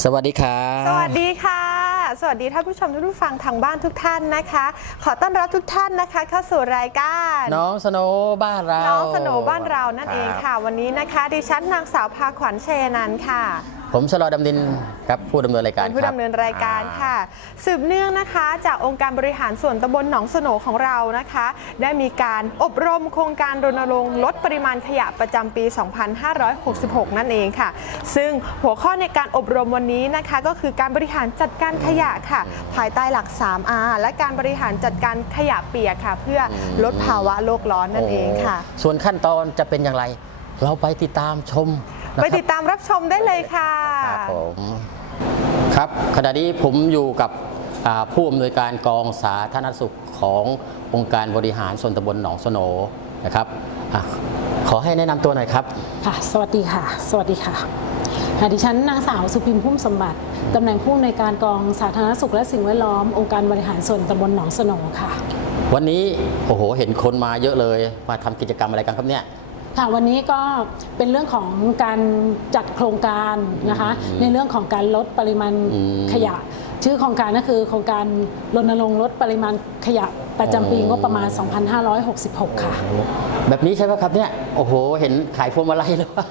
สวัสดีครับ สวัสดีค่ะ สวัสดีท่านผู้ชมทุกผู้ฟังทางบ้านทุกท่านนะคะ ขอต้อนรับทุกท่านนะคะ เข้าสู่รายการน้องสโนว์บ้านเรา น้องสโหนบ้านเรานั่นเองรับค่ะ วันนี้นะคะ ดิฉันนางสาวพาขวัญเชยนันท์ค่ะ ผมชลอดำดินครับผู้ดำเนินรายการเป็นผู้ครับ ดำเนินรายการค่ะ สืบเนื่องนะคะ จากองค์การบริหารส่วนตำบลหนองสโหนของเรานะคะ ได้มีการอบรมโครงการรณรงค์ลดปริมาณขยะประจำปี 2566 นั่นเองค่ะ ซึ่งหัวข้อในการอบรมวันนี้นะคะ ก็คือการบริหารจัดการขยะค่ะ ภายใต้หลัก 3R และการบริหารจัดการขยะเปียกค่ะ เพื่อลดภาวะโลกร้อนนั่นเองค่ะโส่วนขั้นตอนจะเป็นอย่างไร เราไปติดตามชมนะ ไปครับติดตามรับชมได้เลยค่ะครับผมครับขณะนี้ผมอยู่กับอ่าผู้อำนวยการกองสาธารณสุขขององค์การบริหารส่วนตำบลหนองสโหนนะครับอะขอให้แนะนำตัวหน่อยครับค่ะสวัสดีค่ะ สวัสดีค่ะค่ะดิฉันนางสาวสุพิมพุ่มสมบัติตำแหน่งผู้อำนวยการกองสาธารณสุขและสิ่งแวดล้อมองค์การบริหารส่วนตำบลหนองสโหนค่ะ วันนี้โอ้โหเห็นคนมาเยอะเลยมาทำกิจกรรมอะไรกันครับเนี่ย ค่ะวันนี้ก็เป็นเรื่องของการจัดโครงการนะคะ ในเรื่องของการลดปริมาณอืมขยะ ชื่อโครงการก็คือโครงการรณรงค์ลดปริมาณขยะ ประจำปีอ๋องบประมาณ 2566 ค่ะ แบบนี้ใช่ไหมครับเนี่ย โอ้โห เห็นขายพวงมาลัยหรือว่า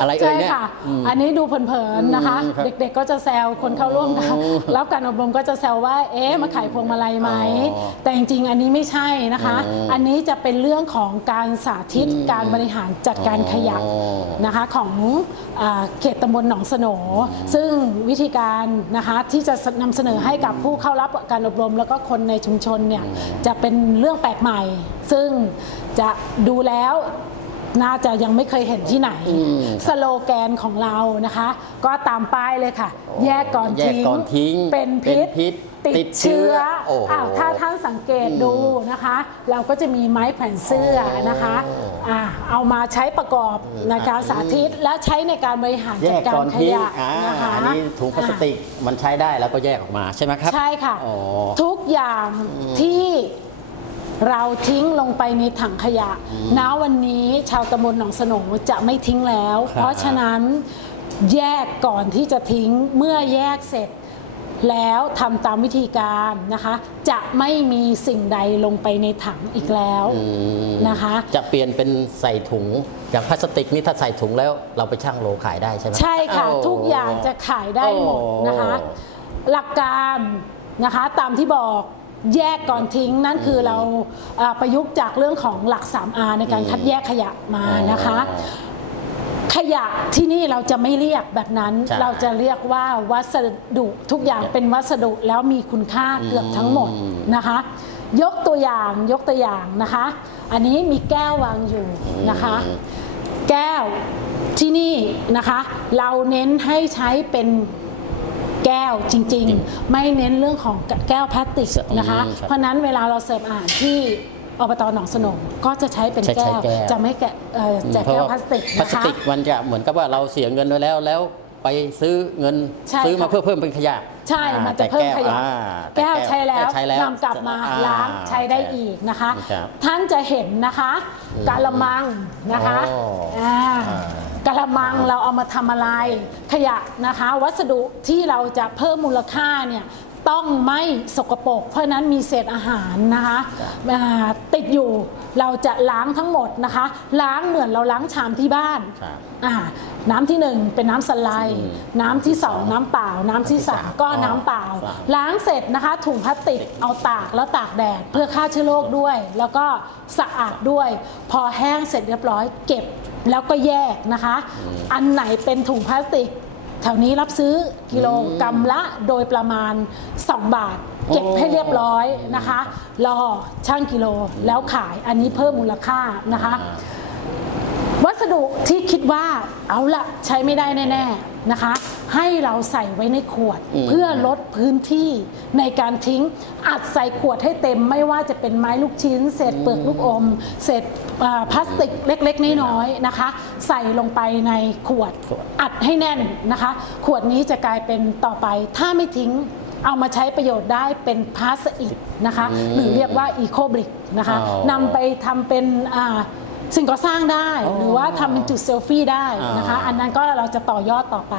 อะไรเอ่ใช่ยเนี่ยค่ะอืมอันนี้ดูเผินๆนะคะ อืมครับเด็กๆก็จะแซวคนเข้าร่วมกันอ๋อรับการอบรมก็จะแซวว่าเอ๊ะมาขายพวงมาลัยไหม อ๋อแต่จริงๆ อันนี้ไม่ใช่นะคะ อืมอันนี้จะเป็นเรื่องของการสาธิตอืมการบริหารจัดการขยะอ๋อนะคะของอาเขตตำบลหนองสโหนซึ่งวิธีการนะคะที่จะนำเสนอให้กับผู้เข้ารับการอบรม แล้วก็คนในชุมชนเนี่ยจะเป็นเรื่องแปลกใหม่ ซึ่งจะดูแล้วน่าจะยังไม่เคยเห็นที่ไหนอืมสโลแกนของเรานะคะ ก็ตามป้ายเลยค่ะ แยกก่อนแยกก่อนทิ้งเป็นพิเป็นพิษษ ติดเชื้ออโอ้โหอ้าวถ้าท่านสังเกตดูนะคะ เราก็จะมีไม้แผ่นเสื้อนะคะโอ้อ่าเอามาใช้ประกอบในการสาธิตและใช้ในการบริหารแยจัดกกาก่อรนขทิ้งยะอ่านะคะอันนี้ถุงพลาสติกมันใช้ได้แล้วก็แยกออกมาใช่ไหมครับ ใช่ค่ะ อ๋อ ทุกอย่างที่เราทิ้งลงไปในถังขยะณวันนี้ชาวตำบลหนองสโหนจะไม่ทิ้งแล้ว ครับ เพราะฉะนั้นแยกก่อนที่จะทิ้งเมื่อแยกเสร็จ แล้วทำตามวิธีการนะคะ จะไม่มีสิ่งใดลงไปในถังอีกแล้วอืมนะคะ จะเปลี่ยนเป็นใส่ถุง อย่างพลาสติกนี่ถ้าใส่ถุงแล้วเราไปชั่งโลขายได้ใช่ไหมใช่ค่ะ โทุกอย่างจะขายได้หมดนะคะ โอ้ หลักการนะคะตามที่บอกแยกก่อนทิ้งนั่นคือเราอ่าประยุกต์จากเรื่องของหลัก 3R ในการคัดแยกขยะมานะคะ ขยะที่นี่เราจะไม่เรียกแบบนั้น ใช่เราจะเรียกว่าวัสดุทุกอย่างเป็นวัสดุแล้วมีคุณค่าเกือบทั้งหมดอืม นะคะ ยกตัวอย่างยกตัวอย่างนะคะ อันนี้มีแก้ววางอยู่นะคะ แก้วที่นี่นะคะ เราเน้นให้ใช้เป็นแก้วจริง ๆ ไม่เน้นเรื่องของแก้วพลาสติกนะคะ อืมครับ เพราะฉะนั้นเวลาเราเสิร์ฟอาหารที่ อบตหนองสนมก็จะใช้เป็นใช้แก้ใช้วแก้ว จะไม่แกะเอ่อแจกเพระแก้วว่พลาสติกพลานะสคะ ติกมันจะเหมือนกับว่าเราเสียเงินไว้แล้วแล้วไปซื้อเงินใช่ซื้อมาค่ะเพื่อเพิ่มเป็นขยะใช่อ่ามันจะแต่เพิ่มขยะ อ่าต่แก้วใช้แล้วใช้แล้วนำกลับมาอ่ล้างใช้ได้อีกนะคะ ครับ ท่านจะเห็นนะคะกะละมังนะคะอ๋ออ่าอ่ากะละมังเราเอามาทำอะไรขยะนะคะ วัสดุที่เราจะเพิ่มมูลค่าเนี่ย ต้องไม่สกปรกเพราะฉะนั้นมีเศษอาหารนะคะอ่าติดอยู่เราจะล้างทั้งหมดนะคะ ล้างเหมือนเราล้างชามที่บ้านครับอ่าน้ำที่หนึ่งเป็นน้ำสไลด์อืมน้ำที่สองน้ำเปล่า น้ำที่สามก็อ๋อน้ำเปล่าครับล้างเสร็จนะคะ ถุงพลาสติกเอาตากแล้วตากแดดเพื่อฆ่าเชื้อโรคด้วย แล้วก็สะอาดด้วย พอแห้งเสร็จเรียบร้อยเก็บแล้วก็แยกนะคะ อันไหนเป็นถุงพลาสติก แถวนี้รับซื้อกิโลกรัมละโดยประมาณ 2 บาท เก็บให้เรียบร้อยนะคะ รอช่างกิโลแล้วขายอันนี้เพิ่มมูลค่านะคะ วัสดุที่คิดว่าเอาละใช้ไม่ได้แน่ๆนะคะ ให้เราใส่ไว้ในขวดอืมเพื่อลดพื้นที่ในการทิ้งอัดใส่ขวดให้เต็มไม่ว่าจะเป็นไม้ลูกชิ้น เศษเปลือกลูกอม เศษอ่าพลาสติกเล็กๆน้อยๆนะคะ ใส่ลงไปในขวดอัดให้แน่นนะคะ ขวดนี้จะกลายเป็นต่อไปถ้าไม่ทิ้งเอามาใช้ประโยชน์ได้เป็นพลาสติกนะคะ หรือเรียกว่าอีโคบริกนะคะอ๋อนำไปทำเป็นอ่า สิ่งก่อสร้างได้อ๋อหรือว่าทำเป็นจุดเซลฟี่ได้นะคะอ่าอันนั้นก็เราจะต่อยอดต่อไป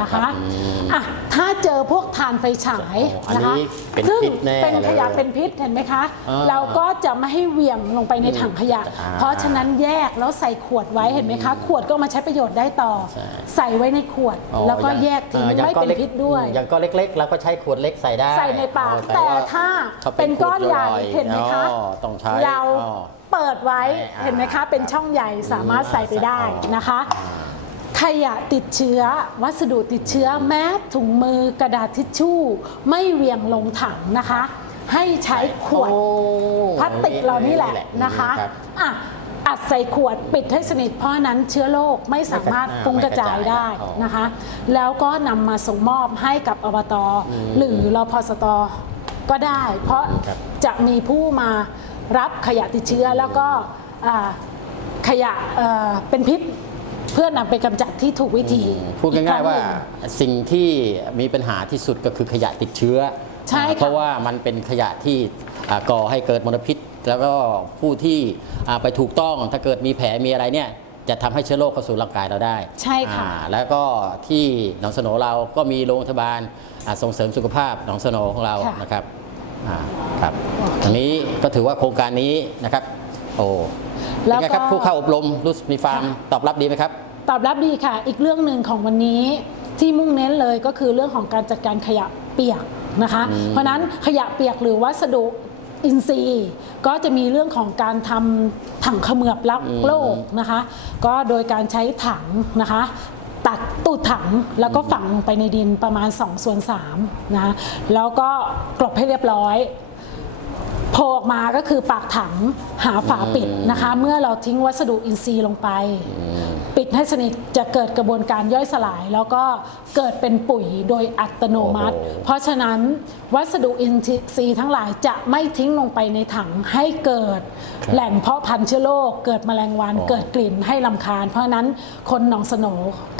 นะครัคะบอืมอะถ้าเจอพวกทานไฟฉายโอ้อันนะคะนี้เป็นซึ่งพิษแน่เป็นขยะเลยเป็นพิษเห็นไหมคะอ่าเราก็จะไม่ให้เหวี่ยงลงไปในถังขยะอ่าเพราะฉะนั้นแยกแล้วใส่ขวดไว้เห็นไหมคะ ขวดก็เอามาใช้ประโยชน์ได้ต่อใช่ใส่ไว้ในขวดอ๋อแล้วก็างแยกทิ้งอ่าไม่ก้อเป็นล็กพิษด้วยอย่างก้อนเล็ก ๆ แล้วก็ใช้ขวดเล็กใส่ได้ ใส่ในปากอ๋อแต่ว่ถ้าถ้าเป็นก้อนใหญ่ขวดย่อยเห็นไหมคะอ๋อต้องใช้เราอ๋อ เปิดไว้อ่าเห็นไหมคะ เป็นช่องใหญ่สามารถใส่ไปได้นะคะขยะติดเชื้อ วัสดุติดเชื้อแม้ถุงมือกระดาษทิชชู่ ไม่เหวียงลงถังนะคะ ให้ใช้ขวดโอ้พลาสติกเหล่านี้แหละนะคะรับอะอัดใส่ขวดปิดให้สนิทเพราะฉะนั้นเชื้อโรคไม่สามารถไม่กระฟุ้งกระจายได้อ๋อนะคะ แล้วก็นำมาส่งมอบให้กับอบต หรือรพสตก็ได้ เพราะครับจะมีผู้มา รับขยะติดเชื้อแล้วก็อ่าขยะเอ่อเป็นพิษเพื่อนำไปกำจัดที่ถูกวิธีพูดง่ายๆว่าอีกครั้งหนึ่งสิ่งที่มีปัญหาที่สุดก็คือขยะติดเชื้อใช่ค่ะเพราะว่ามันเป็นขยะที่อ่าก่อให้เกิดมลพิษ แล้วก็ผู้ที่อ่าไปถูกต้องถ้าเกิดมีแผลมีอะไรเนี่ยจะทำให้เชื้อโรคเข้าสู่ร่างกายเราได้ ใช่ค่ะอ่าแล้วก็ที่หนองสโหนเราก็มีโรงพยาบาลอ่าส่งเสริมสุขภาพหนองสโหนของเราค่ะนะครับอ่า ครับทางนี้ก็ถือว่าโครงการนี้นะครับ โอ้เป็นไงครับผู้เข้าอบรมรู้สึกมีความตอบรับดีไหมครับ ตอบรับดีค่ะ อีกเรื่องหนึ่งของวันนี้ที่มุ่งเน้นเลยก็คือเรื่องของการจัดการขยะเปียกนะคะ เพราะฉะนั้นขยะเปียกหรือวัสดุอินทรีย์ก็จะมีเรื่องของการทำถังเขมือบรับโลกนะคะ ก็โดยการใช้ถังนะคะ ตัดตูดถังแล้วก็ฝังลงไปในดินประมาณ2ส่วน3นะแล้วก็กลบให้เรียบร้อยโผล่ออกมาก็คือปากถังหาฝาปิดนะคะ เมื่อเราทิ้งวัสดุอินทรีย์ลงไป ปิดให้สนิทจะเกิดกระบวนการย่อยสลาย แล้วก็เกิดเป็นปุ๋ยโดยอัตโนมัติโอ้โหเพราะฉะนั้นวัสดุอินทรีย์ทั้งหลายจะไม่ทิ้งลงไปในถังให้เกิดแหล่งเพาะพันธุ์เชื้อโรคเกิดแมลงวันเกิดกลิ่นให้ลำคาญ เพราะฉะนั้นคนหนองสโหน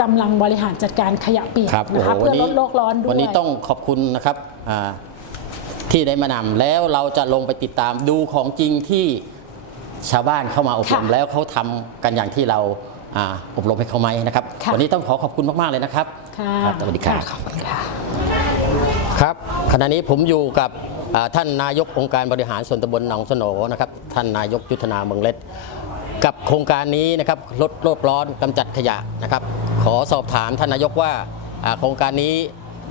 กำลังบริหารจัดการขยะเปียกครับนะคะโโหเพื่อลดโลกร้อนด้วย วันนี้ต้องขอบคุณนะครับอ่าที่ได้มานำแล้วเราจะลงไปติดตามดูของจริงที่ชาวบ้านเข้ามาอบรมค่ะแล้วเขาทำกันอย่างที่เรา อ่าอบรมให้เขาไหมนะครับค่ะวันนี้ต้องขอขอบคุณมากๆเลยนะครับค่ะครับสวัสดีครับขอบคุณค่ะครับขณะนี้ผมอยู่กับอ่าท่านนายกองค์การบริหารส่วนตำบลหนองสโหนนะครับ ท่านนายกยุทธนาเมืองเล็ด กับโครงการนี้นะครับลดโลกร้อนกำจัดขยะนะครับ ขอสอบถามท่านนายกว่าอ่าโครงการนี้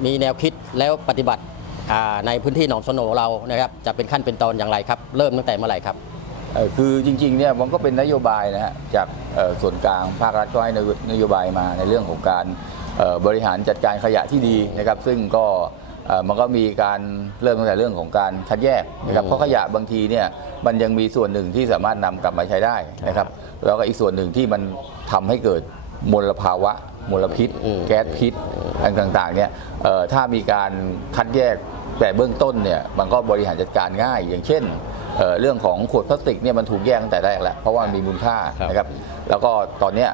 มีแนวคิดแล้วปฏิบัติอ่าในพื้นที่หนองสโหนเรานะครับ จะเป็นขั้นเป็นตอนอย่างไรครับ เริ่มตั้งแต่เมื่อไหร่ครับเอ่อ คือจริงๆเนี่ยมันก็เป็นนโยบายนะฮะจากเอ่อส่วนกลางภาครัฐก็ให้นโยบายมาในเรื่องของการเอ่อบริหารจัดการขยะที่ดีนะครับซึ่งก็เอ่อมันก็มีการเริ่มตั้งแต่เรื่องของการคัดแยกนะครับอืมเพราะขยะบางทีเนี่ยมันยังมีส่วนหนึ่งที่สามารถนำกลับมาใช้ได้นะครับแล้วก็อีกส่วนหนึ่งที่มันทำให้เกิดมลภาวะมลพิษอืมแก๊สพิษอะไรต่างๆเนี่ยเอ่อถ้ามีการคัดแยก แต่เบื้องต้นเนี่ยมันก็บริหารจัดการง่าย อย่างเช่นเอ่อเรื่องของขวดพลาสติกเนี่ยมันถูกแยกตั้งแต่แรกแล้วเพราะว่ามันมีมูลค่าครับนะครับแล้วก็ตอนเนี้ย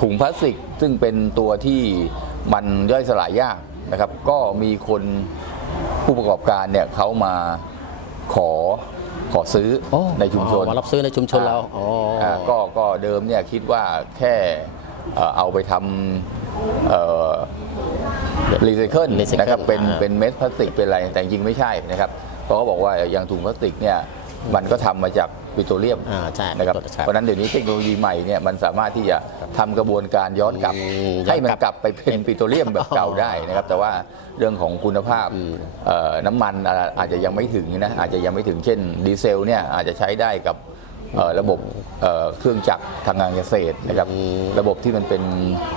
ถุงพลาสติกซึ่งเป็นตัวที่มันย่อยสลายยากนะครับก็มีคนผู้ประกอบการเนี่ยเขามาขอขอซื้อโอ้ในชุมชนอ๋อมารับซื้อในชุมชนเราอ๋ออ่าก็ก็เดิมเนี่ยคิดว่าแค่เอ่อเอาไปทำ รีไซเคิล recycle นะครับ เป็นอ่า เป็นเม็ดพลาสติกเป็นอะไรแต่จริงๆไม่ใช่นะครับเพราะเขาบอกว่าอย่างถุงพลาสติกเนี่ยมันก็ทำมาจากปิโตรเลียมอ่าใช่นะครับใช่เพราะฉะนั้นเดี๋ยวนี้เทคโนโลยีใหม่เนี่ยมันสามารถที่จะทำกระบวนการย้อนกลับ อืมให้มันย้อนกกลัลับบไปเป็นปิโตรเลียมแบบเก่าได้นะครับ แต่ว่าเรื่องของคุณภาพเอ่อน้ำมันอาอาจจะยังไม่ถึงนะอาจจะยังไม่ถึงเช่นดีเซลเนี่ยอาจจะใช้ได้กับเอ่อ ระบบเอ่อเครื่องจักรทางการเกษตรนะครับระบบที่มันเป็น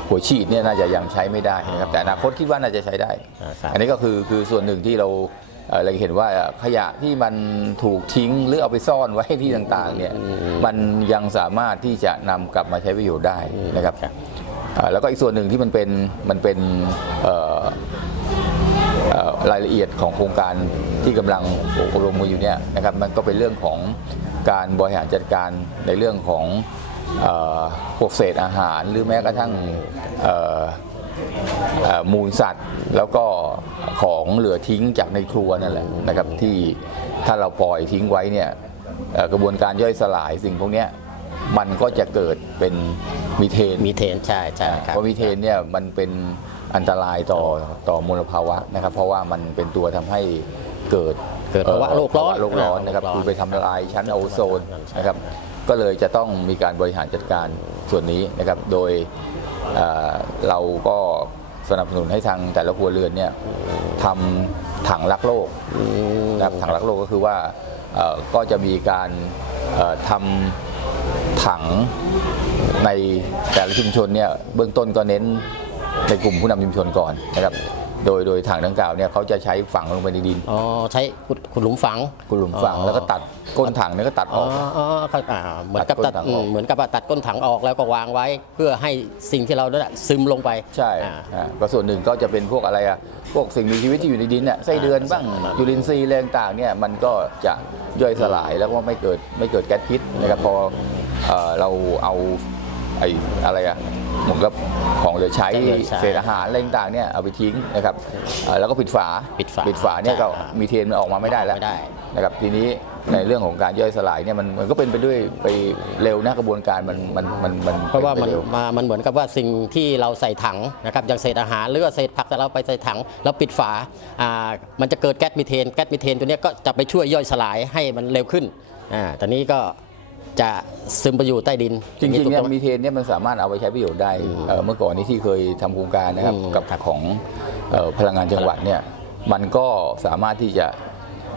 หัวฉีดเนี่ยน่าจะยังใช้ไม่ได้นะครับแต่อนาคตคิดว่าน่าจะใช้ได้อ่าครับอันนี้ก็คือคือส่วนหนึ่งที่เราเอ่อเราเห็นว่าขยะที่มันถูกทิ้งหรือเอาไปซ่อนไว้ที่ต่างๆเนี่ยมันยังสามารถที่จะนำกลับมาใช้ประโยชน์ได้นะครับอ่าแล้วก็อีกส่วนหนึ่งที่มันเป็นมันเป็นเอ่อเอ่อรายละเอียดของโครงการที่กำลังอบรมกันอยู่เนี่ยนะครับมันก็เป็นเรื่องของ การบริหารจัดการในเรื่องของเอ่อพวกเศษอาหารหรือแม้กระทั่งเอ่อเอ่อมูลสัตว์ แล้วก็ของเหลือทิ้งจากในครัวนั่นแหละนะครับที่ถ้าเราปล่อยทิ้งไว้เนี่ยเอ่อกระบวนการย่อยสลายสิ่งพวกเนี้ยมันก็จะเกิดเป็นมีเทนมีเทนใช่ใช่ครับเพราะมีเทนเนี่ยมันเป็นอันตรายต่อต่อมลภาวะนะครับ เพราะว่ามันเป็นตัวทำให้เกิด เกิดภาวะโลกร้อนภาวะโลกร้อนนะครับโลกร้อนคือไปทำลายชั้นโอโซนนะครับ ก็เลยจะต้องมีการบริหารจัดการส่วนนี้นะครับ โดยเอ่อเราก็สนับสนุนให้ทางแต่ละครัวเรือนเนี่ยทำถังรักโลก นะครับถังรักโลกก็คือว่าเอ่อก็จะมีการเอ่อทำถังในแต่ละชุมชนเนี่ยเบื้องต้นก็เน้นในกลุ่มผู้นำชุมชนก่อนนะครับ โดยโดยถังดังกล่าวเนี่ยเขาจะใช้ฝังลงไปในดินอ๋อใช้ขุดขุดหลุมฝัง กุหลุมฝังแล้วก็ตัดก้นถังเนี่ยก็ตัดออ๋ออก อ๋อเขาอ่าเหมือนกับตัตัดดก้นถังออก อืมเหมือนกับว่าตัดก้นถังออกแล้วก็วางไว้ เพื่อให้สิ่งที่เราได้ซึมลงไปใช่อ่า อ่าก็ส่วนหนึ่งก็จะเป็นพวกอะไรอะพวกสิ่งมีชีวิตที่อยู่ในดินเนี่ยไส้เดือนบ้างอ่า จุลินทรีย์อะไรต่างๆเนี่ยมันก็จะย่อยสลายแล้วก็ไม่เกิดไม่เกิดแก๊สพิษนะครับพอเอ่อเราเอา ไอ้อะไรอะเหมือนกับของเหลือใช้เหลือใช้เศษอาหารอะไรต่างๆเนี่ยเอาไปทิ้งนะครับเอ่อแล้วก็ปิดฝาปิดฝาปิดฝาเนี่ยก็ใช่มีเทนมันออกมาไม่ได้แล้วไม่ได้ นะครับทีนี้ในเรื่องของการย่อยสลายเนี่ยมันมันก็เป็นไปด้วยไปเร็วนะกระบวนการมันมันมันมันเพราะว่ามันป็ไปเร็มามันเหมือนกับว่าสิ่งที่เราใส่ถังนะครับอย่างเศษอาหารหรือว่าเศษผักแต่เราไปใส่ถังแล้วปิดฝาอ่ามันจะเกิดแก๊สมีเทนแก๊สมีเทนตัวเนี้ยก็จะไปช่วยย่อยสลายให้มันเร็วขึ้นอ่าตอนนี้ก็ จะซึมไปอยู่ใต้ดินจริงๆเนี่ยถูกต้องไหมีเทนเนี่ยมันสามารถเอาไปใช้ประโยชน์ได้เอ่อเมื่อก่อนนี้ที่เคยทำโครงการนะครับอืมกับครับของเอ่อพลังงานจังหวัดเนี่ยมันก็สามารถที่จะ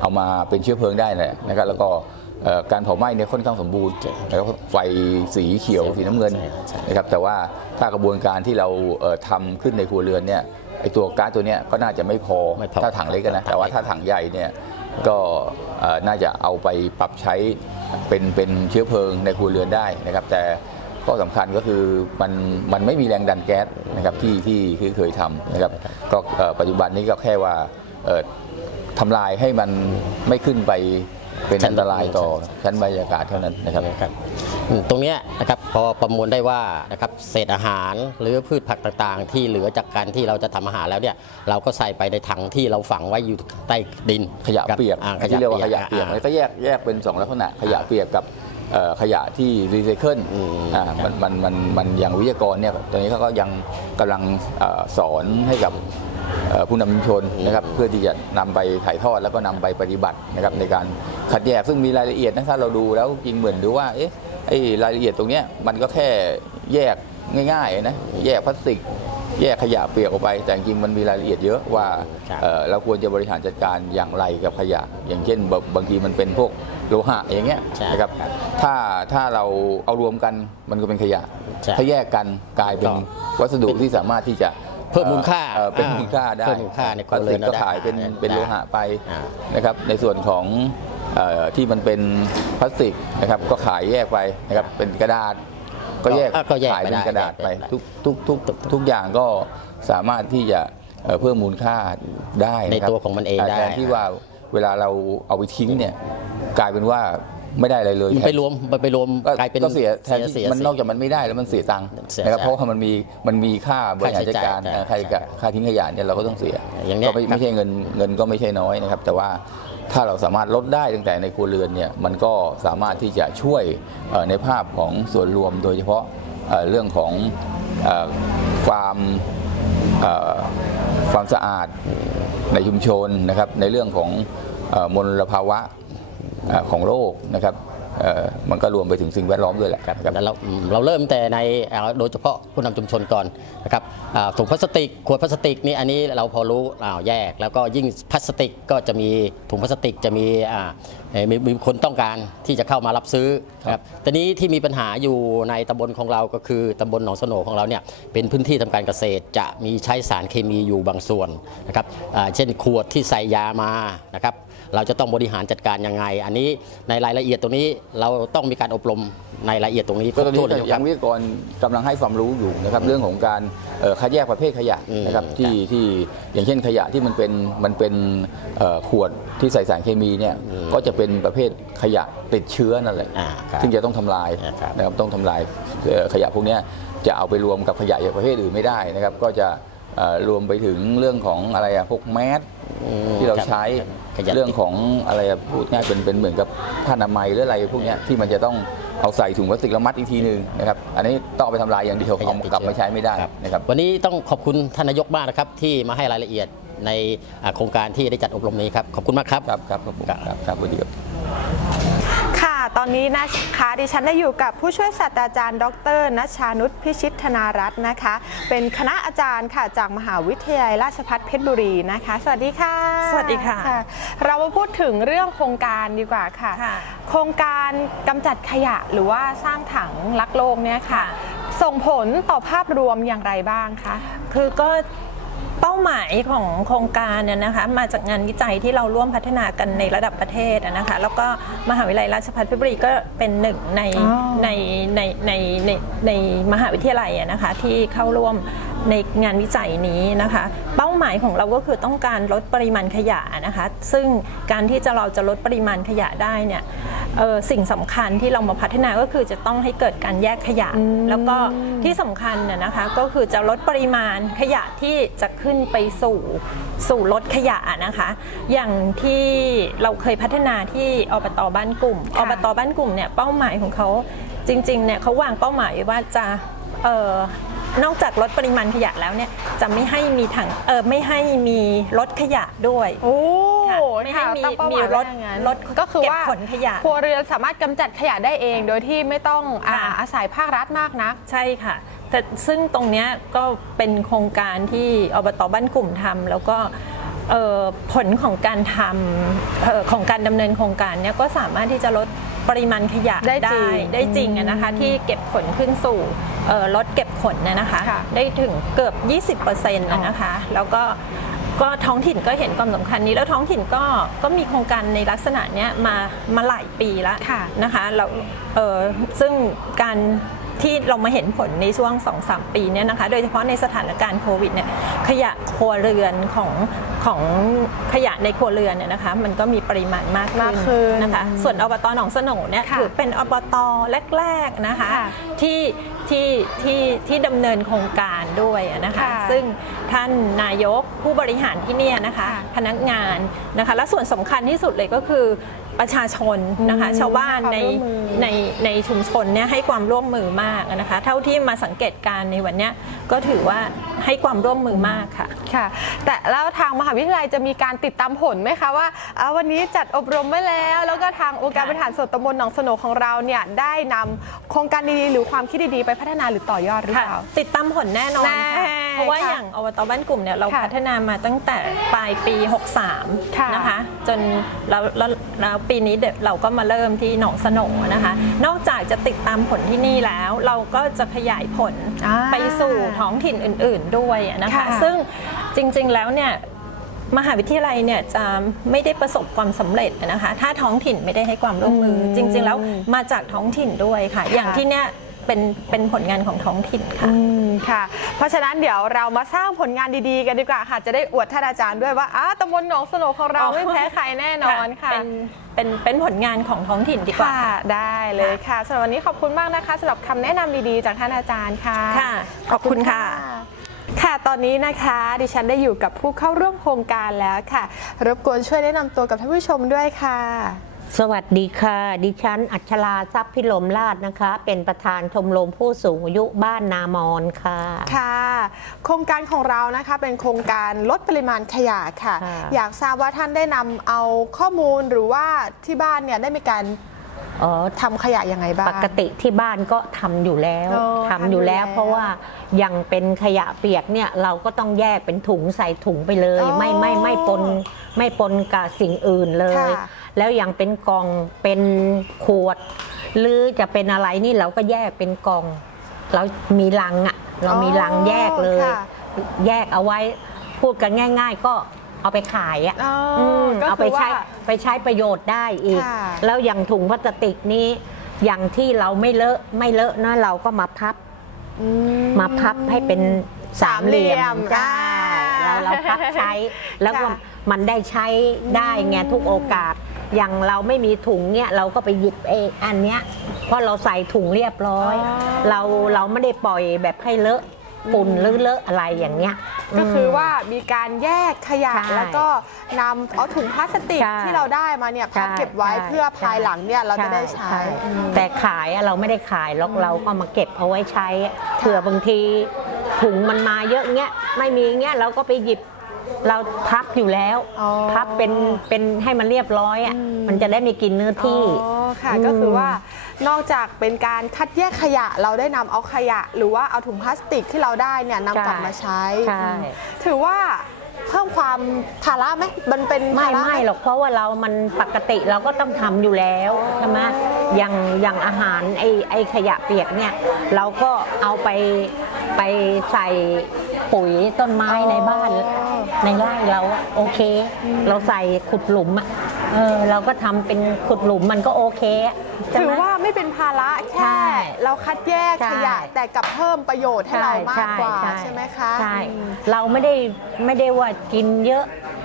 เอามาเป็นเชื้อเพลิงได้แหละนะครับแล้วก็เอ่อการเผาไหม้เนี่ยค่อนข้างสมบูรณ์แล้วก็ไฟสีเขียวสีน้ำเงินใช่ใช่นะครับแต่ว่าถ้ากระบวนการที่เราเอ่อทำขึ้นในครัวเรือนเนี่ยไอตัวก๊าซตัวเนี้ยก็น่าจะไม่พอไม่พอถ้าถังเล็กอะนะถังเล็กแต่ว่าถ้าถังใหญ่เนี่ย ก็น่าจะเอาไปปรับใช้เป็นเป็นเชื้อเพลิงในครัวเรือนได้นะครับ แต่ข้อสำคัญก็คือมันมันไม่มีแรงดันแก๊สนะครับที่ที่เคยทำนะครับก็ปัจจุบันนี้ก็แค่ว่าเอ่อทำลายให้มันไม่ขึ้นไป เป็นอันตรายต่อชั้นบรรยากาศเท่านั้นนะครับครับอืมตรงเนี้ยนะครับพอประมวลได้ว่านะครับเศษอาหารหรือพืชผักต่างๆ ที่เหลือจากการที่เราจะทำอาหารแล้วเนี่ยเราก็ใส่ไปในถังที่เราฝังไว้อยู่ใต้ดินขยะครับเปียกอ่ที่เรียกว่าขยะเปียกอ่ามันก็แยกแยกเป็นสองลักษณะขยะเปียกกับเอ่อ ขยะที่รีไซเคิลอืมอ่ามันมันมันมันอย่างวิทยากรเนี่ยตอนนี้เขาก็ยังกำลังเอ่อสอนให้กับเอ่อผู้นำชุมชนนะครับเพื่อที่จะนำไปถ่ายทอดแล้วก็นำไปปฏิบัตินะครับในการคัดแยกซึ่งมีรายละเอียดนะถ้าเราดูแล้วจริงเหมือนดูว่าเอ๊ะไอ้รายละเอียดตรงเนี้ยมันก็แค่แยกง่ายๆนะแยกพลาสติก แยกขยะเปียกออกไป แต่จริงๆมันมีรายละเอียดเยอะว่าครับเอ่อเราควรจะบริหารจัดการอย่างไรกับขยะ อย่างเช่นแบบบางทีมันเป็นพวก โลหะอย่างเงี้ยใช่นะครับครับถ้าถ้าเราเอารวมกันมันก็เป็นขยะ ใช่ถ้าแยกกันกลายเป็นก็วัสดุที่สามารถที่จะเพิ่มมูลค่าเอ่อเป็นอ่ามูลค่าได้เพิ่มมูลค่าในคพลารัวสเรืติอนกก็ได้ขายเป็นได้เป็นโลหะไปอ่า นะครับ ในส่วนของเอ่อที่มันเป็นพลาสติกนะครับก็ขายแยกไปนะครับเป็นกระดาษ ก็แยกอะก็แยกขายไปเป็นได้กระดาษไปแยกไปทุกทุกทุกทุกอย่างก็สามารถที่จะเอ่อเพิ่มมูลค่าได้ในนะครับตัวของมันเองได้ แทนที่ว่าเวลาเราเอาไปทิ้งเนี่ย กลายเป็นว่าไม่ได้อะไรเลยมันไปรวมมันไปรวมก็กลายเป็นก็เสียแทนที่เสียมันนอกจากมันไม่ได้แล้วมันเสียตังค์เสียนะครับใช่เพราะว่ามันมีมันมีค่าบริหารจัดการค่าใช้จ่ายค่าค่าค่าทิ้งขยะเนี่ยเราก็ต้องเสียอย่างเนี้ยก็ไม่ครับไม่ใช่เงินเงินก็ไม่ใช่น้อยนะครับ แต่ว่าถ้าเราสามารถลดได้ตั้งแต่ในครัวเรือนเนี่ยมันก็สามารถที่จะช่วยเอ่อในภาพของส่วนรวมโดยเฉพาะเอ่อเรื่องของเอ่อความเอ่อความสะอาดในชุมชนนะครับในเรื่องของเอ่อมลภาวะเอ่อ ของโลกนะครับเอ่อมันก็รวมไปถึงสิ่งแวดล้อมด้วยแหละครับแล้วเราอืมเราเริ่มแต่ในเอ่อโดยเฉพาะผู้นำชุมชนก่อนนะครับอ่าถุงพลาสติกขวดพลาสติกนี่อันนี้เราพอรู้อ่าแยก แล้วก็ยิ่งพลาสติกก็จะมีถุงพลาสติกจะมีอ่าเอ่อมีมีคนต้องการที่จะเข้ามารับซื้อนะครับตอนนี้ที่มีปัญหาอยู่ในตำบลของเราก็คือตำบลหนองสโหนของเราเนี่ยเป็นพื้นที่ทำการเกษตรจะมีใช้สารเคมีอยู่บางส่วนนะครับอ่าเช่นขวดที่ใส่ยามานะครับ เราจะต้องบริหารจัดการยังไง อันนี้ในรายละเอียดตรงนี้เราต้องมีการอบรมในรายละเอียดตรงนี้ก็ตอนนี้ครบถ้วนเลยคยัรับ งวิทยากรกำลังให้ความรู้อยู่นะครับเรื่องของการเอ่อคัดแยกประเภทขยะอืมนะครับที่ที่อย่างเช่นขยะที่มันเป็นมันเป็นเอ่อขวดที่ใส่สารเคมีเนี่ยก็จะเป็นประเภทขยะติดเชื้อนั่นแหละอ่าครับซึ่งจะต้องทำลายอ่าครับ นะครับต้องทำลายเอ่อขยะพวกเนี้ยจะเอาไปรวมกับขยะอย่างประเภทอื่นไม่ได้นะครับก็จะเอ่อ รวมไปถึงเรื่องของอะไรอะพวกแมสอืมที่เราครับใช้ขยะเรื่องของอะไรอะพูดง่ายเป็นเป็นเหมือนกับผ้าอนามัยหรืออะไรพวกเนี้ยที่มันจะต้องเอาใส่ถุงพลาสติกแล้วมัดอีกทีหนึ่งนะครับอันนี้ต้องเอาไปทำลายอย่างเดียวขยะเอาติดกลับเชื้อมาใช้ไม่ได้ครับนะครับวันนี้ต้องขอบคุณท่านนายกมากนะครับที่มาให้รายละเอียดในอ่าโครงการที่ได้จัดอบรมนี้ครับขอบคุณมากครับครับครับครับครับครับสวัสดีครับค่ะ ตอนนี้นะคะดิฉันได้อยู่กับผู้ช่วยศาสตราจารย์ ดรนัชชานุชพิชิตธนารัตน์นะคะ เป็นคณะอาจารย์ค่ะจากมหาวิทยาลัยราชภัฏเพชรบุรีนะคะ สวัสดีค่ะ สวัสดีค่ะ เรามาพูดถึงเรื่องโครงการดีกว่าค่ะค่ะโครงการกำจัดขยะหรือว่าสร้างถังรักโลกเนี่ยค่ะค่ะส่งผลต่อภาพรวมอย่างไรบ้างคะคือก็เป้า หมายของโครงการเนี่ยนะคะมาจากงานวิจัยที่เราร่วมพัฒนากันในระดับประเทศอะนะคะแล้วก็มหาวิทยาลัยราชภัฏเพชรบุรีก็เป็นหนึ่งในอ๋อในในในในในมหาวิทยาลัยอะนะคะที่เข้าร่วมในงานวิจัยนี้นะคะ เป้าหมายของเราก็คือต้องการลดปริมาณขยะนะคะ ซึ่งการที่จะเราจะลดปริมาณขยะได้เนี่ย เอ่อสิ่งสำคัญที่เรามาพัฒนาก็คือจะต้องให้เกิดการแยกขยะ แล้วก็ที่สำคัญน่ะนะคะก็คือจะลดปริมาณขยะที่จะขึ้นไปสู่สู่ลดขยะนะคะ อย่างที่เราเคยพัฒนาที่อบตบ้านกลุ่มค่ะอบตบ้านกลุ่มเนี่ยเป้าหมายของเขาจริงๆเนี่ยเขาวางเป้าหมายไว้ว่าจะเอ่อ นอกจากลดปริมาณขยะแล้วเนี่ยจะไม่ให้มีถังเออไม่ให้มีรถขยะด้วยโอ้ค่ะไม่ให้มีตั้งเป้าหมีมายรรถถอย่างนั้นรถก็คือเก็บว่าขนขยะ ครัวเรือนสามารถกำจัดขยะได้เอง โดยที่ไม่ต้องอาค่ะ อาศัยภาครัฐมากนัก ใช่ค่ะแต่ซึ่งตรงเนี้ยก็เป็นโครงการที่อบตบ้านกลุ่มทำแล้วก็เอ่อผลของการทำเอ่อของการดำเนินโครงการเนี้ยก็สามารถที่จะลด ปริมาณขยะได้จริงได้จริงอะนะคะที่เก็บขนขึ้นสู่เอ่อรถเก็บขนเนี่ยนะคะค่ะได้ถึงเกือบ 20%นะนะคะ แล้วก็ก็ท้องถิ่นก็เห็นความสำคัญนี้แล้วท้องถิ่นก็ก็มีโครงการในลักษณะเนี้ยมามาหลายปีแล้วค่ะนะคะเราเออซึ่งการที่เรามาเห็นผลในช่วง 2-3 ปีเนี่ยนะคะ โดยเฉพาะในสถานการณ์โควิดเนี่ยขยะครัวเรือนของของ ขยะในครัวเรือนเนี่ยนะคะมันก็มีปริมาณมากมากขึ้นนะคะ ส่วนอบตหนองสโหนเนี่ยค่ะถือเป็นอบตแรกๆนะคะค่ะที่ที่ที่ที่ดำเนินโครงการด้วยนะคะ ค่ะซึ่งท่านนายกผู้บริหารที่เนี่ยนะคะ ค่ะ พนักงานนะคะ และส่วนสำคัญที่สุดเลยก็คือ ประชาชนนะคะอืมชาวบ้านความในร่วมมือในในชุมชนเนี่ยให้ความร่วมมือมากนะคะเท่าที่มาสังเกตการณ์ในวันเนี้ยก็ถือว่าให้ความร่วมมือมากค่ะค่ะ แต่แล้วทางมหาวิทยาลัยจะมีการติดตามผลไหมคะว่าอ่าวันนี้จัดอบรมไว้แล้ว แล้วก็ทางองค์การบริหารส่วนตำบลหนองสโหนของเราเนี่ยได้นำโครงการดีๆหรือความคิดดีๆไปพัฒนาหรือต่อยอดหรือเปค่ะล่าติดตามผลแน่นอนแน่ค่ะเพราะว่าค่ะอย่างอบตบ้านกลุ่มเนี่ยเราค่ะพัฒนามาตั้งแต่ปลายปีค่ะ63นะคะจนแล้วแล้วแล้วปีนี้เดี๋ยวเราก็มาเริ่มที่หนองสโหนนะคะ นอกจากจะติดตามผลที่นี่แล้ว เราก็จะขยายผลอ่าไปสู่ท้องถิ่นอื่น ๆด้วยนะคะค่ะซึ่งจริงๆแล้วเนี่ยมหาวิทยาลัยเนี่ยจะไม่ได้ประสบความสำเร็จนะคะ ถ้าท้องถิ่นไม่ได้ให้ความร่วมมืออมจริง ๆ แล้วมาจากท้องถิ่นด้วยค่ะค่ะอย่างที่เนี่ย เป็นเป็นผลงานของท้องถิ่นค่ะ อืมค่ะ เพราะฉะนั้นเดี๋ยวเรามาสร้างผลงานดีๆกันดีกว่าค่ะ จะได้อวดท่านอาจารย์ด้วยว่าอ้าตำบลหนองสโหนของเราอ๋อ ไม่แพ้ใครแน่นอนค่ะ เป็นเป็นเป็นผลงานของท้องถิ่นดีกว่าค่ะได้เลยค่ะสำหรับวันนี้ขอบคุณมากนะคะสำหรับคำแนะนำดีๆ จากท่านอาจารย์ค่ะ ค่ะ ขอบคุณค่ะ ค่ะ ตอนนี้นะคะดิฉันได้อยู่กับผู้เข้าร่วมโครงการแล้วค่ะ รบกวนช่วยแนะนำตัวกับท่านผู้ชมด้วยค่ะ สวัสดีค่ะ ดิฉัน อัชราทรัพย์พิลมราชนะคะ เป็นประธานชมรมผู้สูงอายุบ้านนามอนค่ะ ค่ะ โครงการของเรานะคะเป็นโครงการลดปริมาณขยะค่ะ ค่ะ อยากทราบว่าท่านได้นำเอาข้อมูลหรือว่าที่บ้านเนี่ยได้มีการอ๋อทำขยะยังไงบ้าง ปกติที่บ้านก็ทำอยู่แล้วโอ้ทำอยู่แล้วทำอยู่แล้วเพราะว่ายังเป็นขยะเปียกเนี่ยเราก็ต้องแยกเป็นถุงใส่ถุงไปเลย อ๋อไม่ไม่ไม่ปนไม่ปนกับสิ่งอื่นเลย ค่ะ แล้วยังเป็นกล่องเป็นขวด หรือจะเป็นอะไรนี่เราก็แยกเป็นกล่อง เรามีลังอะ่ะเรามีลังแยกเลย ค่ะ แยกเอาไว้พูดกันง่าย ๆ ก็เอาไปขายอะอ๋ออมก็เอาไปคือว่า ใช้ไปใช้ประโยชน์ได้อีก ค่ะ แล้วอย่างถุงพลาสติกนี้อย่างที่เราไม่เลอะไม่เลอะนะเราก็มาพับ อืมาพับให้เป็นสามเหลี่ยสามมเหลี่ยมใช่อ่า เราเราพับใช้ แล้วก็ค่ะมันได้ใช้ได้ไงทุกโอกาส อย่างเราไม่มีถุงเนี่ยเราก็ไปหยิบเองอันเนี้ยเพราะเราใส่ถุงเรียบร้อย อ๋อ เราเราไม่ได้ปล่อยแบบให้เลอะฝุ่นหรือเลอะอะไรอย่างเงี้ย ก็คือมว่ามีการแยกขยะใช่แล้วก็นำเอาถุงพลาสติกใช่ที่เราได้มาเนี่ยพับใช่เก็บไว้ใช่เพื่อภายหลังเนี่ยเราจะได้ใช้อืม แต่ขายอะเราไม่ได้ขายหรอกเราก็มาเก็บเอาไว้ใช้เผื่อบางทีถุงมันมาเยอะเงี้ยไม่มีเงี้ยเราก็ไปหยิบ เราพับอยู่แล้วอ๋อ พับเป็นเป็นให้มันเรียบร้อยอะมันจะได้ไม่กินเนื้อที่ อ๋อค่ะอืมก็คือว่านอกจากเป็นการคัดแยกขยะเราได้นำเอาขยะ หรือว่าเอาถุงพลาสติกที่เราได้เนี่ยนำกลับมาใช้ ใช่อืมถือว่า เพิ่มความภาระไหมมันเป็นไม่ภาระไม่หรอกเพราะว่าเรามันปกติเราก็ต้องทำอยู่แล้วใช่ไหมอย่างอย่างอาหารไอ้ไอ้ขยะเปียกเนี่ย เราก็เอาไปไปใส่ปุ๋ยต้นไม้ในบ้านในไร่เราอะโอเค เราใส่ขุดหลุมอะ เออเราก็ทำเป็นขุดหลุมมันก็โอเคอะใช่ถืไหอมว่าไม่เป็นภาระใช่แค่ เราคัดแยกใช่ ขยะแต่กลับเพิ่มประโยชน์ให้เรามากกว่าใช่ใช่ไหมคะใช่อืม เราไม่ได้ไม่ได้ว่ากินเยอะ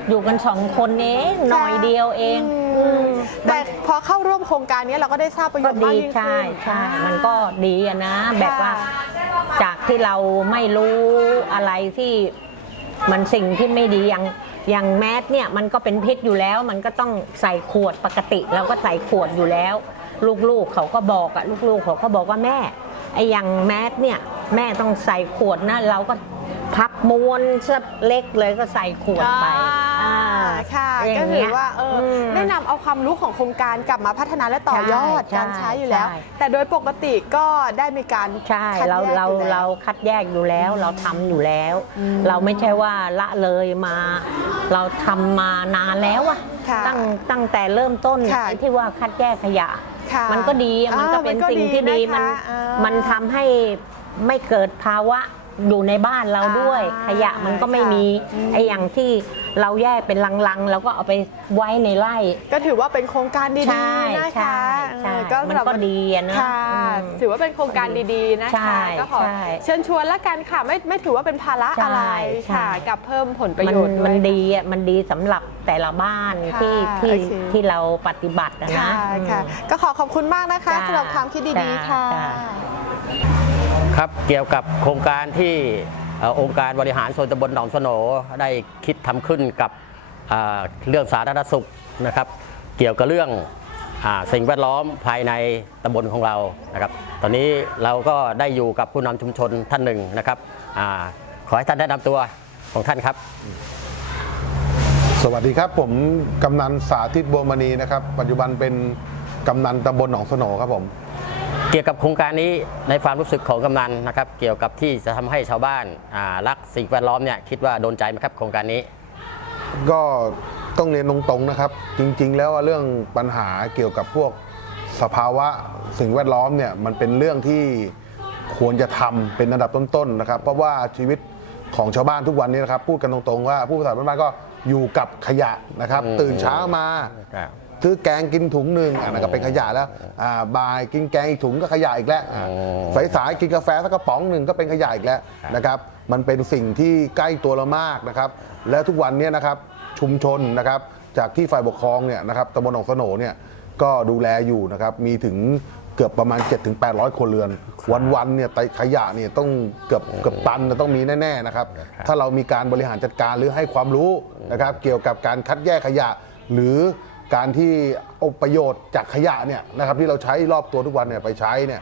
อยู่กันสองคนเองหน่อยเดียวเองอือืมมแต่พอเข้าร่วมโครงการนี้เราก็ได้ทราบประโยก็ชน์มากดียิ่งใช่ขึ้น ใช่อ่ามันก็ดีอะนะ แบบว่าจากที่เราไม่รู้อะไรที่ มันสิ่งที่ไม่ดีอย่างอย่างแมสเนี่ยมันก็เป็นพิษอยู่แล้ว มันก็ต้องใส่ขวดปกติเราก็ใส่ขวดอยู่แล้ว ลูกๆเขาก็บอกอะลูกๆเขาก็บอกว่าแม่ไอ้อย่างแมสเนี่ยแม่ต้องใส่ขวดนะเราก็ พับม้วนซะเล็กเลยก็ใส่ขวดไปอ่าอ่าค่ะย่ก็งถืเงี้อยว่าเอออมได้นำเอาความรู้ของโครงการกลับมาพัฒนาและต่อยอดใช่การใช้อยู่แล้วใช่แต่โดยปกติก็ได้มีการใช่คัดเราแยกเราอยู่แล้วเราคัดแยกอยู่แล้ว เราทำอยู่แล้ว เราไม่ใช่ว่าละเลยมา เราทำมานานแล้วอะค่ะตั้งตั้งแต่เริ่มต้นค่ะไอ้ที่ว่าคัดแยกขยะค่ะมันก็ดีอะมันก็อ่าเป็นมันก็สิ่งที่ดีดีนะคะมันอ่ามัมันทำให้ไม่เกิดภาวะ อยู่ในบ้านเราด้วย อ่าขยะมันก็ไม่ค่ะมีอืม ไอ้อย่างที่เราแยกเป็นลังๆแล้วก็เอาไปไว้ในไร่ ก็ถือว่าเป็นโครงการใช่ดีๆนะใช่คะใช่เออมันสำหรับก็ดีอะนะค่ะอืมถือว่าเป็นโครงการดีๆนะใช่คะก็ขอใช่เชิญชวนละกันค่ะไม่ไม่ถือว่าเป็นภาระใช่อะไรใช่ค่ะกับเพิ่มผลประมันโยชน์ด้วย มันดีอะมันดีสำหรับแต่ละบ้านค่ะที่ที่โอเค ที่เราปฏิบัตินะค่ะอืม ค่ะ ก็ขอขอบคุณมากนะคะจ้าสำหรับความคิดดีๆค่ะ จ้า ครับเกี่ยวกับโครงการที่องค์การบริหารส่วนตำบลหนองสโหนได้คิดทำขึ้นกับเรื่องสาธารณสุขนะครับ เกี่ยวกับเรื่องอสิ่งแวดล้อมภายในตำบลของเรานะครับ ตอนนี้เราก็ได้อยู่กับผู้นำชุมชนท่านหนึ่งนะครับอขอให้ท่านแนะนำตัวของท่านครับ สวัสดีครับผมกำนันสาธิตบัวมณีนะครับ ปัจจุบันเป็นกำนันตำบลหนองสโหนครับผม เกี่ยวกับโครงการนี้ในความรู้สึกของกำนันนะครับ เกี่ยวกับที่จะทำให้ชาวบ้านอ่ารักสิ่งแวดล้อมเนี่ยคิดว่าโดนใจไหมครับโครงการนี้ ก็ต้องเรียนตรงๆนะครับ จริง ๆ แล้วว่าเรื่องปัญหาเกี่ยวกับพวกสภาวะสิ่งแวดล้อมเนี่ยมันเป็นเรื่องที่ควรจะทำเป็นอันดับต้นๆนะครับ เพราะว่าชีวิตของชาวบ้านทุกวันนี้นะครับ พูดกันตรงๆว่าผู้ประสาทบ้านๆก็อยู่กับขยะนะครับอืมตื่นเช้ามาครับ ซื้อแกงกินถุงหนึ่งอันนั้นก็เป็นขยะแล้วอ่าบ่ายกินแกงอีกถุงก็ขยะอีกแล้วอ่าอ๋อสายสายๆกินกาแฟสักกระป๋องหนึ่งก็เป็นขยะอีกแล้วครับนะครับ มันเป็นสิ่งที่ใกล้ตัวเรามากนะครับ และทุกวันเนี้นะครับชุมชนนะครับ จากที่ฝ่ายปกครองเนี่ยนะครับตำบลหนองสโหนเนี่ยก็ดูแลอยู่นะครับมีถึงเกือบประมาณ 7-800 คนเรือน วันๆเนี่ยไตขยะเนี่ยต้องเกือบเกือบตันนะต้องมีแน่ๆนะครับ ถ้าเรามีการบริหารจัดการหรือให้ความรู้นะครับ เกี่ยวกับการคัดแยกขยะ หรือ การที่เอาประโยชน์จากขยะเนี่ยนะครับที่เราใช้รอบตัวทุกวันเนี่ยไปใช้เนี่ย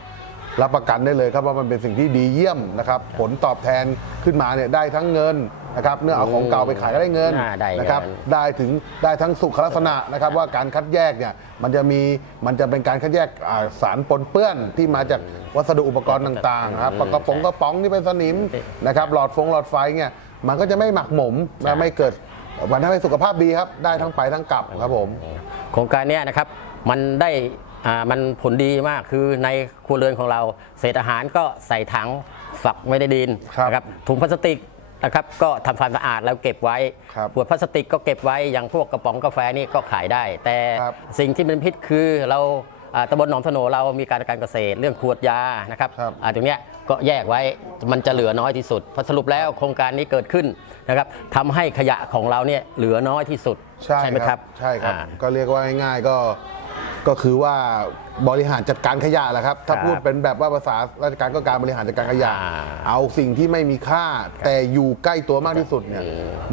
รับประกันได้เลยครับว่ามันเป็นสิ่งที่ดีเยี่ยมนะครับผลตอบแทนขึ้นมาเนี่ยได้ทั้งเงินนะครับเนื่อเอาของเก่าไปขายก็ได้เงินอ่าได้เงิน นะครับได้ถึงได้ทั้งสุขลักษณะนะครับว่าการคัดแยกเนี่ยมันจะมีมันจะเป็นการคัดแยกอ่าสารปนเปื้อนที่มาจากวัสดุอุปกรณ์ต่างๆนะครับกระป๋องกระป๋องที่เป็นสนิมนะครับหลอดฟงหลอดไฟเนี่ยมันก็จะไม่หมักหมมและไม่เกิด มันทำให้สุขภาพดีครับ ได้ทั้งไปทั้งกลับครับผม โครงการเนี้ยนะครับมันได้อ่ามันผลดีมากคือในครัวเรือนของเรา เศษอาหารก็ใส่ถังฝักไม่ได้ดินครับนะครับถุงพลาสติกนะครับก็ทำความสะอาดแล้วเก็บไว้ครับขวดพลาสติกก็เก็บไว้อย่างพวกกระป๋องกาแฟนี่ก็ขายได้ แต่ครับ สิ่งที่เป็นพิษคือเรา อ่าตำบลหนองสโหนเรามีการการเกษตรเรื่องขวดยานะครับครับ อ่าตรงเนี้ยก็แยกไว้มันจะเหลือน้อยที่สุดพอสรุปแล้วโครงการนี้เกิดขึ้นนะครับทำให้ขยะของเราเนี่ยเหลือน้อยที่สุดใช่ไหมครับใช่ครับ อ่า ก็เรียกว่าง่ายๆก็ก็คือว่าบริหารจัดการขยะแหละครับ ถ้าครับพูดเป็นแบบว่าภาษาราชการก็การบริหารจัดการขยะ อ่าเอาสิ่งที่ไม่มีค่า แต่อยู่ใกล้ตัวมากที่สุดเนี่ย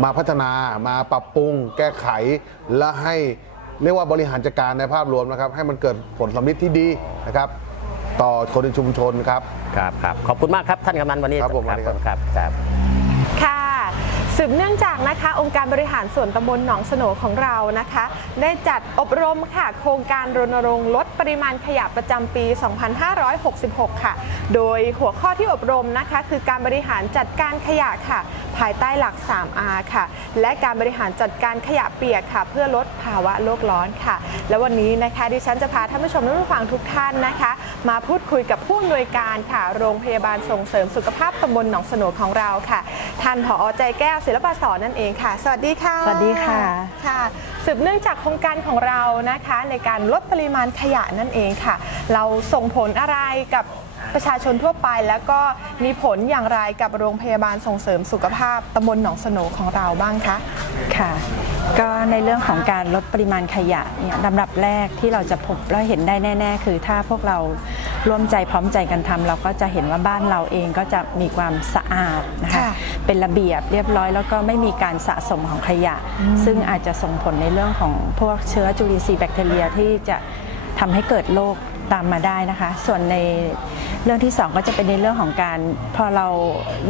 มาพัฒนามาปรับปรุง แก้ไขและให้ เรียกว่าบริหารจัดการในภาพรวมนะครับ ให้มันเกิดผลสำลิดที่ดีนะครับ ต่อคนในชุมชนครับ ครับครับขอบคุณมากครับท่านกำนันวันนี้ครับผมสวัสดีครับ ครับครับค่ะ สืบเนื่องจากนะคะองค์การบริหารส่วนตำบลหนองสโหนของเรานะคะ ได้จัดอบรมค่ะ โครงการรณรงค์ลดปริมาณขยะประจำปี 2566 ค่ะ โดยหัวข้อที่อบรมนะคะ คือการบริหารจัดการขยะค่ะ ภายใต้หลัก 3R ค่ะ และการบริหารจัดการขยะเปียกค่ะ เพื่อลดภาวะโลกร้อนค่ะ และวันนี้นะคะดิฉันจะพาท่านผู้ชมและผู้ฟังทุกท่านนะคะ มาพูดคุยกับผู้อำนวยการค่ะ โรงพยาบาลส่งเสริมสุขภาพตำบลหนองสโหนของเราค่ะท่านผอใจแก้วศิลปศรนั่นเองค่ะ สวัสดีค่ะ สวัสดีค่ะค่ะ สืบเนื่องจากโครงการของเรานะคะ ในการลดปริมาณขยะนั่นเองค่ะ เราส่งผลอะไรกับ ประชาชนทั่วไป แล้วก็มีผลอย่างไรกับโรงพยาบาลส่งเสริมสุขภาพตำบลหนองสโหนของเราบ้างคะค่ะ ก็ในเรื่องของการลดปริมาณขยะเนี่ยลำดับแรกที่เราจะพบและเห็นได้แน่ ๆ คือถ้าพวกเราร่วมใจพร้อมใจกันทำเราก็จะเห็นว่าบ้านเราเองก็จะมีความสะอาดนะคะค่ะเป็นระเบียบเรียบร้อยแล้วก็ไม่มีการสะสมของขยะ ซึ่งอาจจะส่งผลในเรื่องของพวกเชื้อจุลินทรีย์แบคทีเรียที่จะทำให้เกิดโรคตามมาได้นะคะ ส่วนใน เรื่องที่สองก็จะเป็นในเรื่องของการพอเรา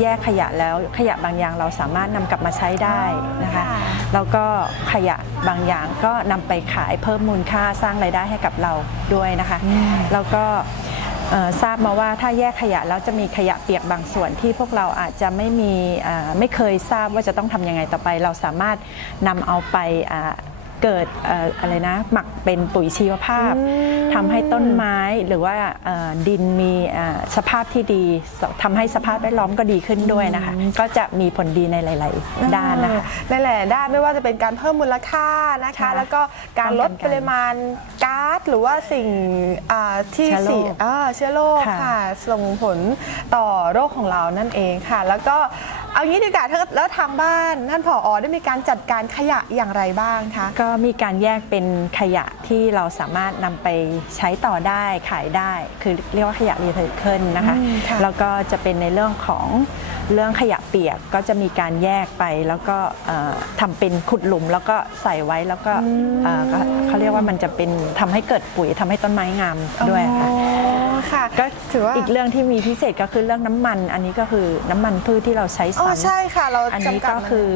แยกขยะแล้วขยะบางอย่างเราสามารถนำกลับมาใช้ได้นะคะค่ะแล้วก็ขยะบางอย่างก็นำไปขายเพิ่มมูลค่าสร้างรายได้ให้กับเราด้วยนะคะ แล้วก็เอ่อทราบมาว่าถ้าแยกขยะแล้วจะมีขยะเปียกบางส่วนที่พวกเราอาจจะไม่มีอ่าไม่เคยทราบว่าจะต้องทำยังไงต่อไป เราสามารถนำเอาไปอ่า เกิดเอ่ออะไรนะหมักเป็นปุ๋ยชีวภาพทำให้ต้นไม้หรือว่าเอ่อดินมีอ่าสภาพที่ดีทำให้สภาพแวดล้อมก็ดีขึ้นด้วยนะคะ ก็จะมีผลดีในหลาย ๆ ด้านนะคะในหลายๆด้านไม่ว่าจะเป็นการเพิ่มมูลค่านะคะค่ะแล้วก็การลดปริมาณก๊าซหรือว่าสิ่งอ่าที่เชื้อโรคเสียอ่าเชื้อโรคค่ะค่ะส่งผลต่อโรคของเรานั่นเองค่ะ แล้วก็ เอางี้ดีกว่าถ้าแล้วทางบ้านท่านผอได้มีการจัดการขยะอย่างไรบ้างคะ ก็มีการแยกเป็นขยะที่เราสามารถนำไปใช้ต่อได้ขายได้ คือเรียกว่าขยะรีไซเคิลนะคะอืมค่ะ แล้วก็จะเป็นในเรื่องของเรื่องขยะเปียกก็จะมีการแยกไปแล้วก็เอ่อทำเป็นขุดหลุมแล้วก็ใส่ไว้แล้วก็เอ่อก็เขาเรียกว่ามันจะเป็นทำให้เกิดปุ๋ยทำให้ต้นไม้งามด้วยค่ะ อ๋อ ค่ะ ก็ถือว่า อีกเรื่องที่มีพิเศษก็คือเรื่องน้ำมัน อันนี้ก็คือน้ำมันพืชที่เราใช้อ๋อซ้ำใช่ค่ะ เราอันนี้จำกัดก็มัน คือ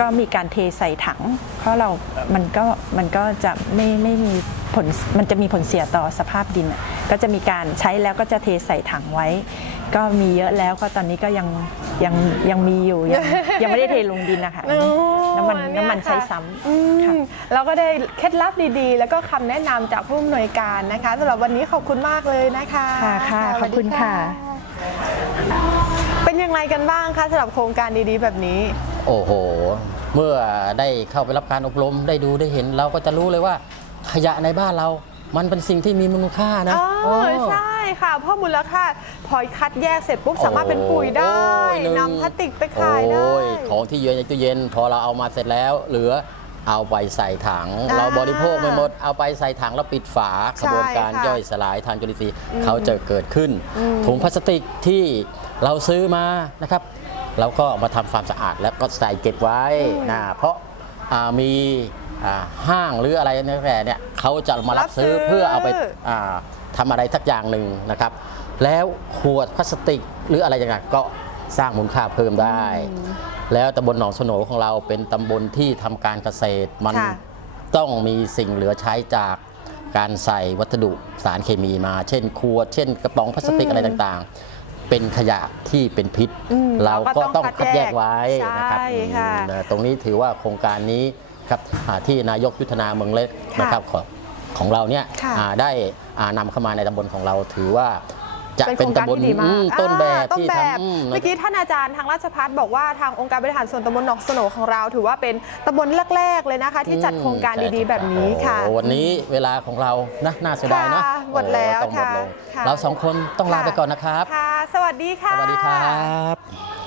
ก็มีการเทใส่ถัง เพราะเรามันก็มันก็จะไม่ไม่มีผลมันจะมีผลเสียต่อสภาพดินอะก็จะมีการใช้แล้วก็จะเทใส่ถังไว้ ก็มีเยอะแล้วก็ตอนนี้ก็ยังยังยังมีอยู่ ยังยังไม่ได้เทลงดินนะคะโอ้น้ำมันเยน้ำมันค่ะใช้ซ้อืมำค่ะเราก็ได้เคล็ดลับดีๆ แล้วก็คำแนะนำจากผู้อำนวยการนะคะสำหรับวันนี้ขอบคุณมากเลยนะคะค่ะค่ะสขวัอบสดีคุณค่ะ เป็นยังไงกันบ้างคะสำหรับโครงการดีๆ แบบนี้ โอ้โห เมื่อได้เข้าไปรับการอบรมได้ดูได้เห็นเราก็จะรู้เลยว่าขยะในบ้านเรา มันเป็นสิ่งที่มีมูลค่านะอ๋อโอ้ใช่ค่ะ เพราะมูลค่าพอคัดแยกเสร็จปุ๊บสามารถเป็นปุ๋ยได้โอ้ยหงนำพลาสติกไปขายได้ โอ้ยของที่เย็นในตู้เย็น พอเราเอามาเสร็จแล้ว เหลือเอาไปใส่ถัง อ่าเราบริโภคไม่หมด เอาไปใส่ถังแล้วปิดฝาใช่กระบวนการค่ะย่อยสลายทางจุลินทรีย์เขาจะเกิดขึ้น ถุงพลาสติกที่เราซื้อมานะครับ เราก็มาทำความสะอาดแล้วก็ใส่เก็บไว้นะเพราะอ่ามีอ่า ห้างหรืออะไรนั่นแหละเนี่ยเขาจะมารับซื้อรับซื้อ เพื่อเอาไปอ่าทำอะไรสักอย่างหนึ่งนะครับ แล้วขวดพลาสติกหรืออะไรอย่างเงี้ยก็สร้างมูลค่าเพิ่มได้ แล้วตำบลหนองสโหนของเราเป็นตำบลที่ทำการเกษตรมันค่ะ ต้องมีสิ่งเหลือใช้จากการใส่วัสดุสารเคมีมา เช่นขวดเช่นกระป๋องพลาสติกอะไรต่างๆ เป็นขยะที่เป็นพิษ อืมเราก็ต้องเราก็ต้องคัคัดดแยแยกกไว้นะครับใช่ค่ะ อืมตรงนี้ถือว่าโครงการนี้ ครับอ่าที่นายกยุทธนาเมืองเล็กค่ะนะครับของของเราเนี่ยค่ะอ่าได้อ่านำเข้ามาในตำบลของเราถือว่าจะเป็นโคเป็นรงการตำบลที่ดีมาอืกมต้นแบบอ่าต้นที่แบบทำอืมเมื่อกี้ท่านอาจารย์ทางราชพัฒบอกว่าทางองค์การบริหารส่วนตำบลหนองสโหนของเรา ถือว่าเป็นตำบลแรกๆเลยนะคะ ที่จัดโครงการดีๆแบบนี้ค่ะโอ้วันนี้เวลาของเรานะน่าเสียดายเนาะค่ะหมดแล้วโอ้ต้องหมดลงค่ะเราสองคนต้องลาค่ะไปก่อนนะครับค่ะสวัสดีค่ะสวัสดีครับ